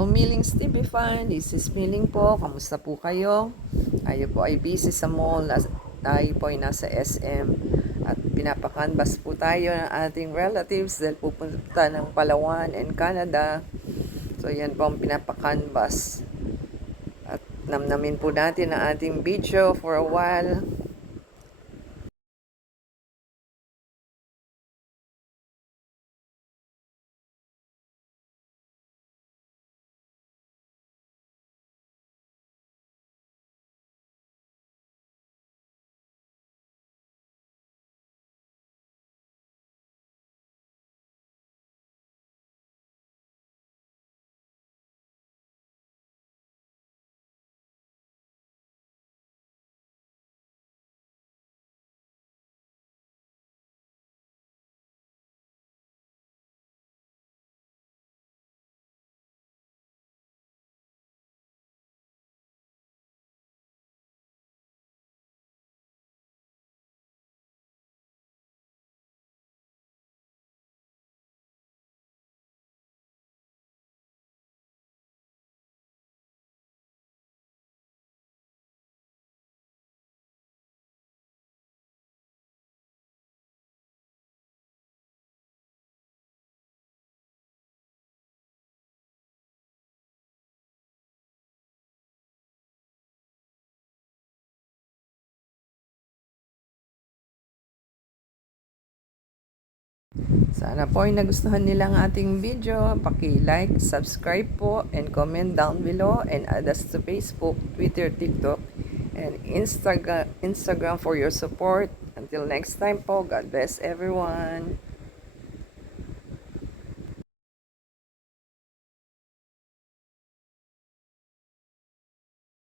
Hello, Millings TV fan. This is Milling po. Kamusta po kayo? Tayo po ay busy sa mall. Tayo po ay nasa SM. At pinapakanbas po tayo ng ating relatives dahil pupunta ng Palawan and Canada. So, yan po ang pinapakanbas. At namnamin po natin ang ating video for a while. Sana po ay nagustuhan nila ang ating video. Paki-like, subscribe po, and comment down below. And add us to Facebook, Twitter, TikTok, and Instagram for your support. Until next time po, God bless everyone.